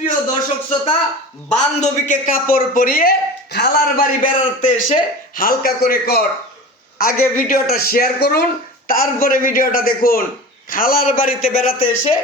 সুপ্রিয় দর্শক শ্রোতা, বান্ধবীকে কাপড় পরিয়ে খালার বাড়ি বেড়াতে এসে হালকা করে কট। আগে ভিডিওটা শেয়ার করুন, তারপরে ভিডিওটা দেখুন। খালার বাড়িতে বেড়াতে এসে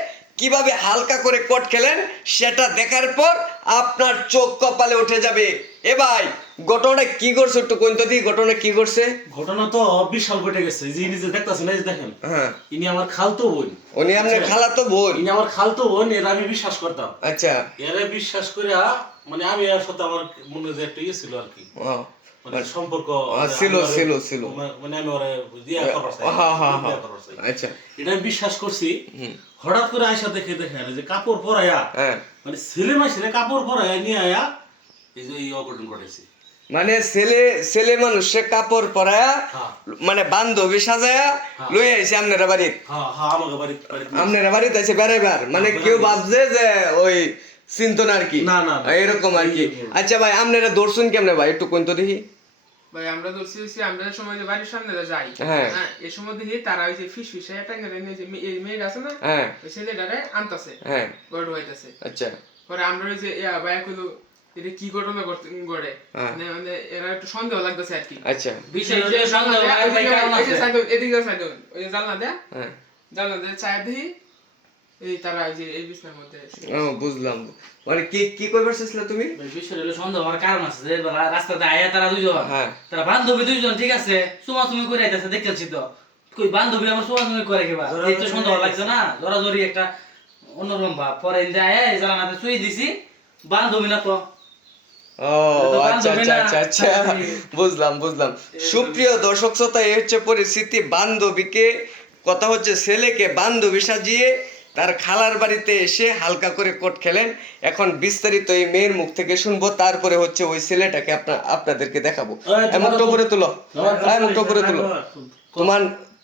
কিভাবে হালকা করে কট খেলেন সেটা দেখার পর আপনার চোখ কপালে উঠে যাবে। এ ভাই, ঘটনা কি করছে একটু কোন তো দি, ঘটনা কি করছে? ঘটনা তো বিশাল ঘটে গেছে। যে নিজে দেখতাছেন, এই যে দেখেন, হ্যাঁ, ইনি আমার খালতো বোন। উনি আপনার খালাতো বোন? ইনি আমার খালতো বোন, এর আমি বিশ্বাস করতাম। আচ্ছা, এরা বিশ্বাস করে মানে আমি এর সাথে আমার মনে যে একটা ইয়ে ছিল আর কি, মানে সম্পর্ক ছিল ছিল ছিল, মানে আমি ওরে দিয়া করার চাই। আচ্ছা, এটা আমি বিশ্বাস করছি। হঠাৎ করে আয়সা দেখে যে কাপড় পরায়া, মানে ছেলে মাসে কাপড় পরায়া নিয়ে আয়া এই যে এই অঘটন ঘটেছে। মানে ছেলে মানুষে কাপড় পরায়া মানে বান্ধবী সাজায়া লই আইছে আপনারা বাড়িত। আপনারা বাড়িতে আছে বেড়াইবার, মানে কেউ ভাবছে যে ওই চিন্তন আর কি, না না এরকম আর কি। আচ্ছা ভাই, আপনারা দর্শন কেমনে ভাই একটু কোন তো দেখি। ভাই আমরা ধরছি আমরা সময় যে বাড়ির সামনে যাই, হ্যাঁ, এই সময় দেখি তারা ওই যে ফিস ফিসে টাঙ্গারে নিয়ে যে মেয়ে আছে না, হ্যাঁ, ওই ছেলেটারে আনতাছে, হ্যাঁ, বড় হইতাছে। আচ্ছা, পরে আমরা ওই যে ভাই কইলো এটা কি ঘটনা ঘটে, মানে এরা একটু সন্দেহ লাগতেছে আর কি। আচ্ছা, বিষয় যে সন্দেহ ভাই কারণ আছে এদিকে সাইড ওই যে জানলা দেয়া, হ্যাঁ, জানলা দেয়া চায় দেখি এই তারা এই যে এই বিছনার মধ্যে। ও বুঝলাম। মানে কি কইবার চাইছিলা তুমি? বিষয় হলো সন্দেহ হওয়ার কারণ আছে যে রাস্তাতে আয়া তারা দুইজন, হ্যাঁ, তারা বান্ধবী দুইজন, ঠিক আছে, সুমাসুমি করে আইতাছে, দেখতেছি তো কই বান্ধবী আমার সুমাসুমি করে কিবা, এই তো সন্দেহ লাগছে না, জোরাজোরি একটা অন্যরকম ভাব। পরে এই যে আয়া এই জানাতে শুই দিছি, বান্ধবী না তো। ও আচ্ছা আচ্ছা আচ্ছা আচ্ছা, বুঝলাম। সুপ্রিয় দর্শক শ্রোতা, এই হচ্ছে পরিস্থিতি। বান্ধবীকে, কথা হচ্ছে ছেলেকে বান্ধবী সাজিয়ে তার খালার বাড়িতে এসে হালকা করে কোট খেলেন। এখন বিস্তারিত এই মেয়ের মুখ থেকে শুনবো, তারপরে হচ্ছে ওই ছেলেটাকে আপনাদেরকে দেখাবো। মুখটা করে তুলো, মুখটা করে তুলো।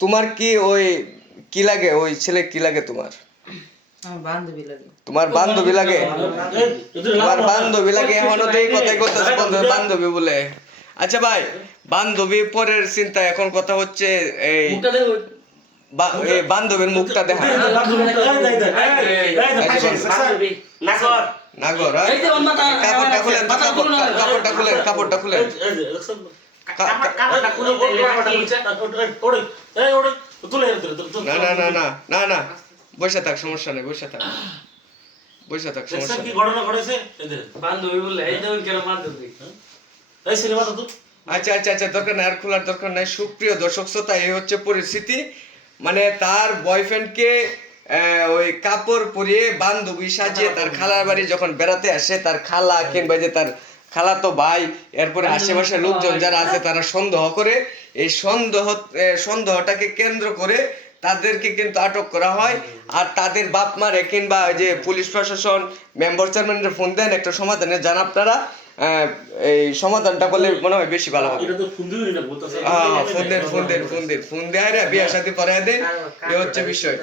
তোমার কি ওই কি লাগে, ওই ছেলে কি লাগে তোমার? বান্ধবী লাগে। তোমার বান্ধবী লাগে? তোমার বান্ধবী লাগে? এখনো তো এই কথাই করতেছে বান্ধবী বলে। আচ্ছা ভাই, বান্ধবী পরের চিন্তা, এখন কথা হচ্ছে এই বান্ধবীর মুখটা দেখা। নাগর, কাপড়টা খুলেন, কাপড়টা খুলেন। না না না না না না, বসে থাক, সমস্যা নেই, বসে থাক, সমস্যা নেই। কি ঘটনা ঘটেছে? বান্ধবী বললে এই দেখুন কেন বান্ধবী। এই সিনেমা তো আচ্ছা আচ্ছা আচ্ছা, দরকার নাই, আর খোলার দরকার নাই। সুপ্রিয় দর্শক শ্রোতা, এই হচ্ছে পরিস্থিতি। মানে তার বয়ফ্রেন্ডকে ওই কাপড় পরিয়ে বান্ধবী সাজিয়ে তার খালার বাড়ি যখন বেড়াতে আসে, তার খালা কিংবা যে তার খালাতো ভাই, এরপরে আশেপাশের লোকজন যারা আছে তারা সন্দেহ করে। এই সন্দেহটাকে কেন্দ্র করে তাদেরকে কিন্তু আটক করা হয়। আর তাদের বাপ মারে কিংবা যে পুলিশ প্রশাসন মেম্বার চেয়ারম্যানের ফোন দেন একটা সমাধানে যান আপনারা। এই সমাধানটা করলে মনে হয় বেশি ভালো হবে। ফোন দেয় বিয়ে সাথে করাই দেন, এই হচ্ছে বিষয়।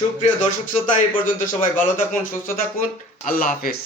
সুপ্রিয় দর্শক শ্রোতা, এই পর্যন্ত সবাই ভালো থাকুন, সুস্থ থাকুন, আল্লাহ হাফেজ।